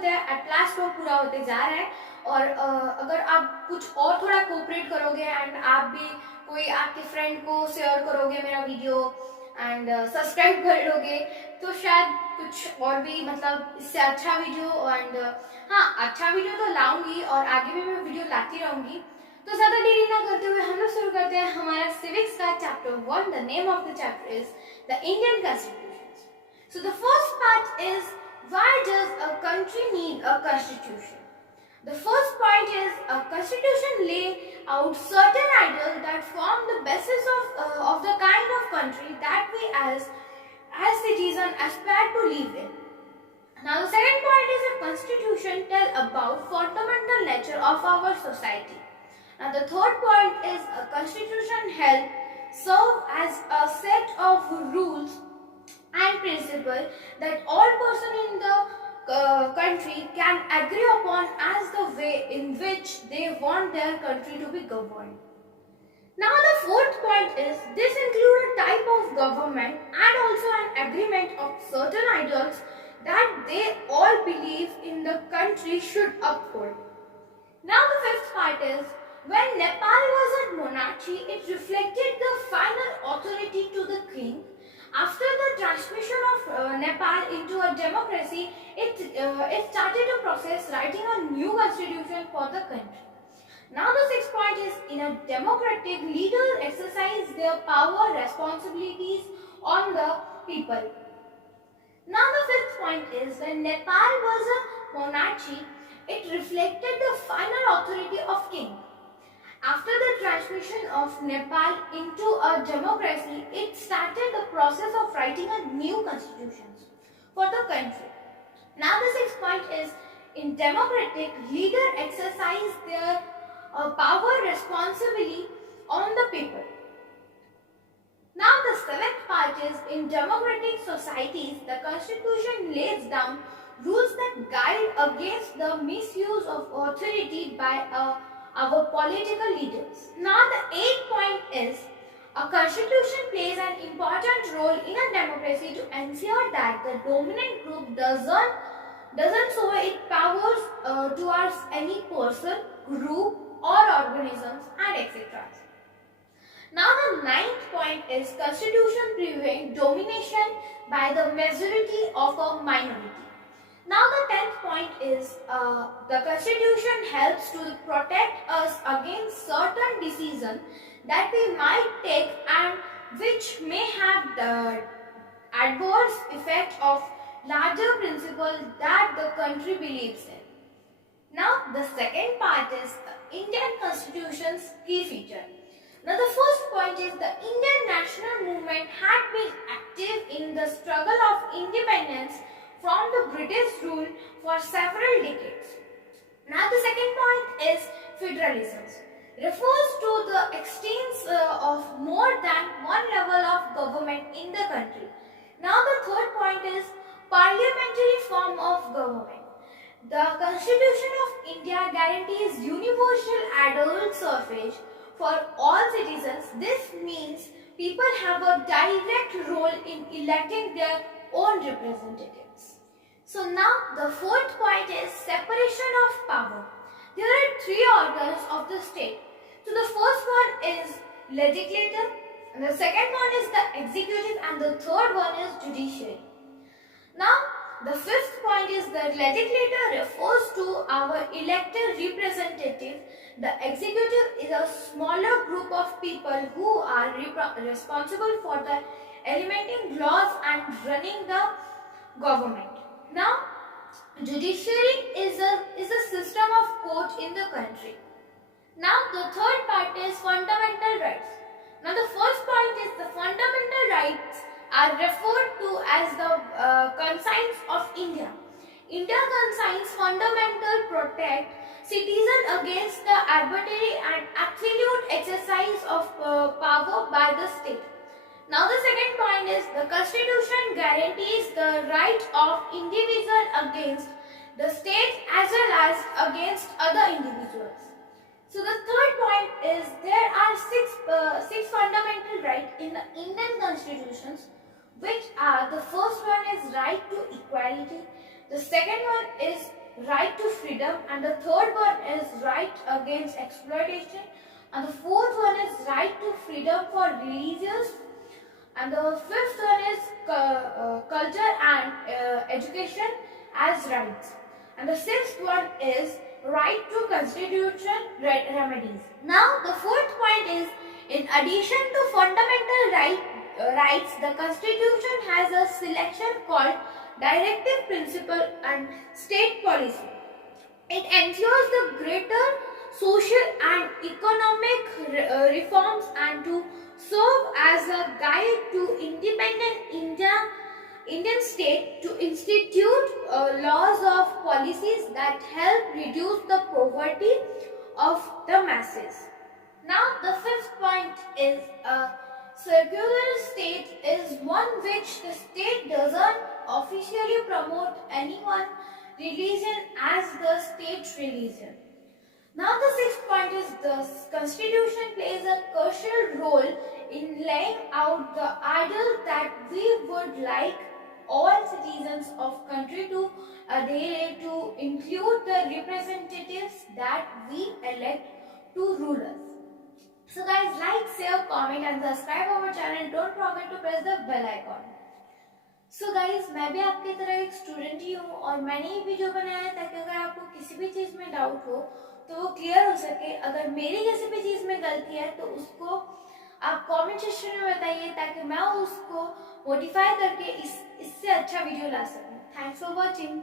करते हैं at last वो पूरा होते जा रहा है। और अगर आप कुछ और थोड़ा कोऑपरेट करोगे एंड आप भी कोई आपके फ्रेंड को शेयर करोगे मेरा वीडियो एंड सब्सक्राइब कर लोगे तो शायद कुछ और भी मतलब इससे अच्छा वीडियो एंड हाँ अच्छा वीडियो तो लाऊंगी और आगे भी मैं वीडियो लाती रहूंगी। तो ज्यादा देरी ना करते हुए हम लोग शुरू करते हैं हमारा सिविक्स का chapter 1। The name of the chapter is the Indian constitution. So the first part is why does a country need a constitution. The first point is a constitution lay out certain ideals that form the basis of the kind of country that we as citizens aspire to live in. Now the second point is a constitution tell about fundamental nature of our society. Now the third point is a constitution help serve as a set of rules and principles that all person in the country can agree upon as the way in which they want their country to be governed. Now the fourth point is this includes a type of government and also an agreement of certain ideals that they all believe in the country should uphold. Now the fifth part is when Nepal was a monarchy, it reflected the final authority to the king. After the transmission of Nepal into a democracy, it started a process writing a new constitution for the country. Now the sixth point is in a democratic, leaders exercise their power responsibilities on the people. Now the fifth point is when Nepal was a monarchy, it reflected the final authority of king. After the transmission of Nepal into a democracy, it started the process of writing a new constitution for the country. Now the sixth point is in democratic, leaders exercise their power responsibly on the people. Now the seventh part is in democratic societies, the constitution lays down rules that guide against the misuse of authority by our political leaders. Now the eighth point is a constitution plays an important role in a democracy to ensure that the dominant group doesn't show its powers towards any person, group or organisms and etc. Now the ninth point is constitution prevent domination by the majority of a minority. Now the 10th point is the constitution helps to protect us against certain decisions that we might take and which may have the adverse effect of larger principles that the country believes in. Now the second part is the Indian Constitution's key feature. Now the first point is the Indian national movement had been active in the struggle of independence from the British rule for several decades. Now the second point is federalism. Refers to the extent of more than one level of government in the country. Now the third point is parliamentary form of government. The Constitution of India guarantees universal adult suffrage for all citizens. This means people have a direct role in electing their own representatives. So now the fourth point is separation of power. There are three organs of the state. So the first one is legislature, and the second one is the executive, and the third one is judiciary. Now the fifth point is the legislature refers to our elected representative. The executive is a smaller group of people who are responsible for the implementing laws and running the government. Now, judiciary is a system of court in the country. Now, the third part is fundamental rights. Now, the first point is the fundamental rights are referred to as the conscience of India. India conscience fundamental protect citizens against the arbitrary and absolute exercise of power by the state. Now the second point is the Constitution guarantees the right of individual against the state as well as against other individuals. So the third point is there are six fundamental rights in the Indian constitutions, which are the first one is right to equality, the second one is right to freedom, and the third one is right against exploitation, and the fourth one is right to freedom for religious, and the fifth one is culture and education as rights, and the sixth one is right to constitution remedies. Now the fourth point is, in addition to fundamental rights, the constitution has a selection called directive principle and state policy. It ensures the greater social and economic reforms and to serve as a guide to independent Indian state to institute laws of policies that help reduce the poverty of the masses. Now the fifth point is a secular state is one which the state doesn't officially promote anyone religion as the state religion. Now the sixth point is the constitution plays a crucial role in laying out the ideal that we would like all citizens of country to adhere to, include the representatives that we elect to rule us. So guys, like, share, comment and subscribe our channel. Don't forget to press the bell icon. So guys, मैं भी आपकी तरह एक student ही हूँ और मैंने ये video बनाया है ताकि अगर आपको किसी भी चीज़ में डाउट हो तो वो क्लियर हो सके। अगर मेरी किसी भी चीज़ में गलती है तो उसको आप कमेंट सेक्शन में बताइए ताकि मैं उसको मोडिफाई करके इससे अच्छा वीडियो ला सकूँ। Thanks for watching.